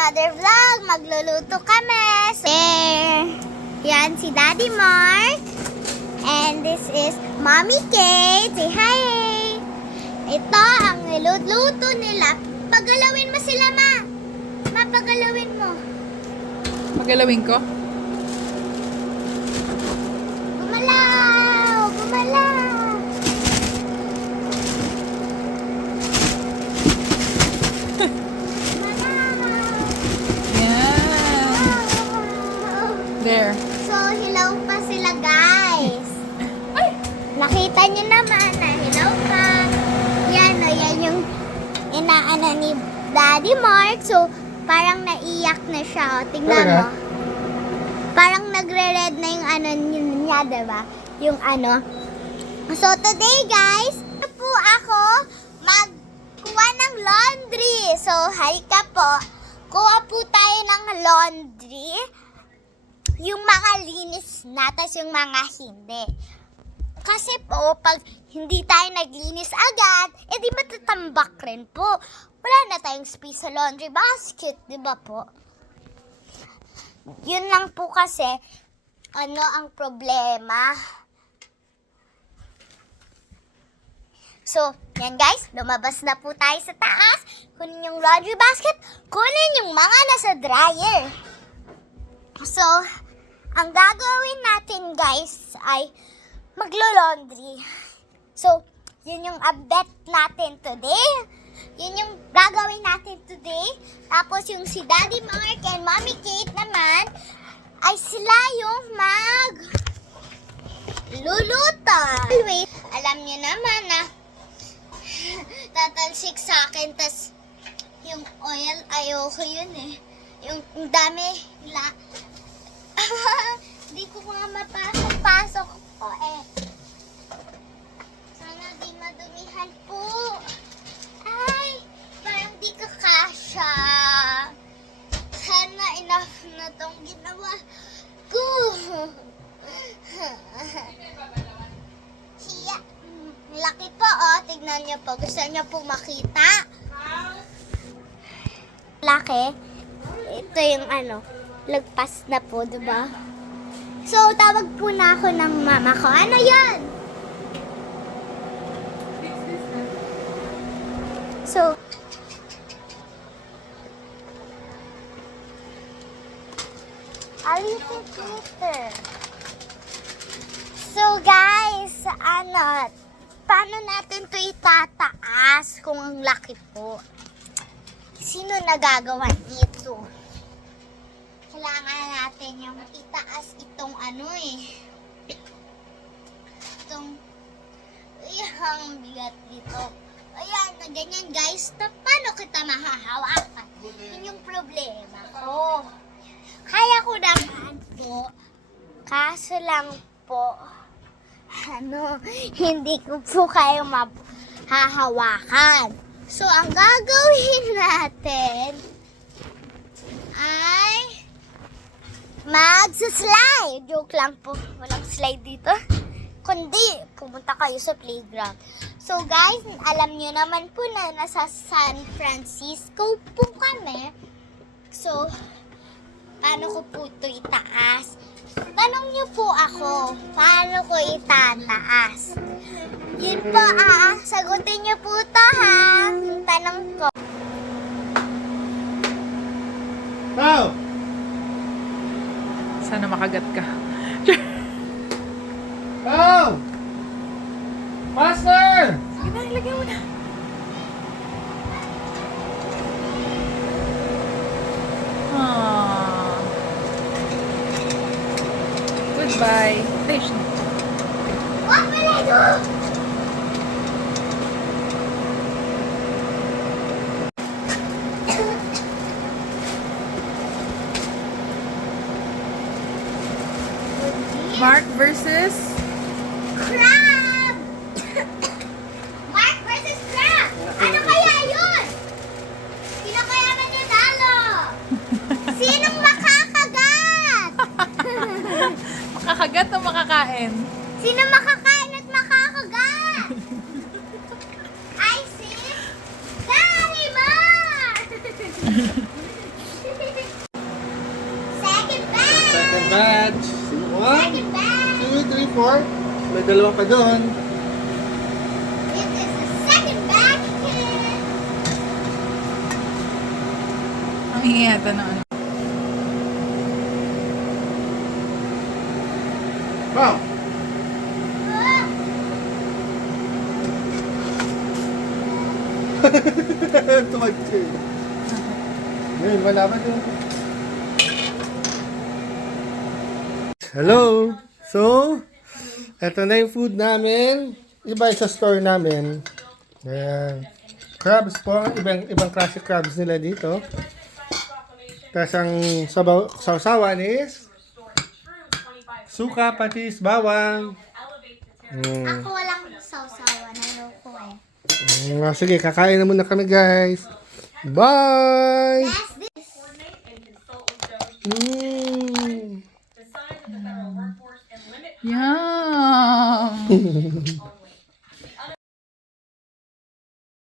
another vlog. Magluluto kami. So, yan si Daddy Mark. And this is Mommy Kate. Say hi! Ito ang niluluto nila. Pagalawin mo sila, Ma. Ma, pagalawin mo. Pagalawin ko? Gumalaw! Gumalaw! Yan. There. So, hilaw pa sila, guys. Nakita niyo naman na hilaw pa. Yan, o, yan yung inaano ni Daddy Mark. So, parang naiyak na siya. O, tingnan mo. Parang nagre-red na yung ano niya, diba? Yung ano. So, today, guys, po ako magkuha ng laundry. So, halika po. Kuha po tayo ng laundry. Yung mga linis na, tas yung mga hindi. Kasi po, pag hindi tayo naglinis agad, edi matatambak rin po. Wala na tayong space sa laundry basket, di ba po? Yun lang po kasi, ano ang problema. So, yan guys, lumabas na po tayo sa taas. Kunin yung laundry basket, kunin yung mga nasa dryer. So, ang gagawin natin guys ay maglo-laundry. So, yun yung update natin today. Yun yung gagawin natin today. Tapos yung si Daddy Mark and Mommy Kate naman ay sila yung luluto. Wait, alam niyo naman na tatalsik sa akin, tas yung oil, ayoko yun eh. Yung dami hindi ko nga mapasok-pasok po eh. Sana di madumihan po. Ay, parang di ka kasya. Sana enough na tong ginawa ko. Hiya. Laki po oh. Tignan niyo po. Gusto niyo po makita? Laki. Ito yung ano. Lagpas na po, diba? So, tawag po na ako ng mama ko. Ano yan? So, I'll eat it later. So, guys, ano, paano natin to itataas kung ang laki po? Sino nagagawa nito? Kailangan natin yung itaas itong ano eh. Itong, ang bigat dito. Ayan, na ganyan guys. Paano kita mahahawakan? Yun yung problema ko. Kaya ko naman po. Kaso lang po, hindi ko po kayo mahahawakan. So, ang gagawin natin ay magsa-slide. Joke lang po. Walang slide dito. Kundi, pumunta kayo sa playground. So guys, alam nyo naman po na nasa San Francisco po kami. So, paano ko po ito itaas? Tanong nyo po ako, paano ko itataas? Yun po sagutin nyo po ito yung tanong ko. Pao! Sana makagat ka. Pao! Faster! Sige na, ilagay mo na. Aww. Goodbye. Fish. What will I do? Mark versus Crab! Mark versus Crab! Ano kaya yun? Sino kaya mananalo? Sinong makakagat? makakagat o makakain? Sino makakain at makakagat? I see Daddy Mark! 4. May dalawa pa doon. This is the second bag. Ang ingatan na ano. Wow! Tumad siya. Ngayon, wala ba doon? Hello! So, eto na yung food namin. Iba sa store namin. Ayan. Crabs po. Ibang klase crabs nila dito. Tapos ang sausawan is suka, patis, bawang. Ako walang sausawan. Ayoko eh. Sige, kakain na muna kami guys. Bye! Yes, this. Yum!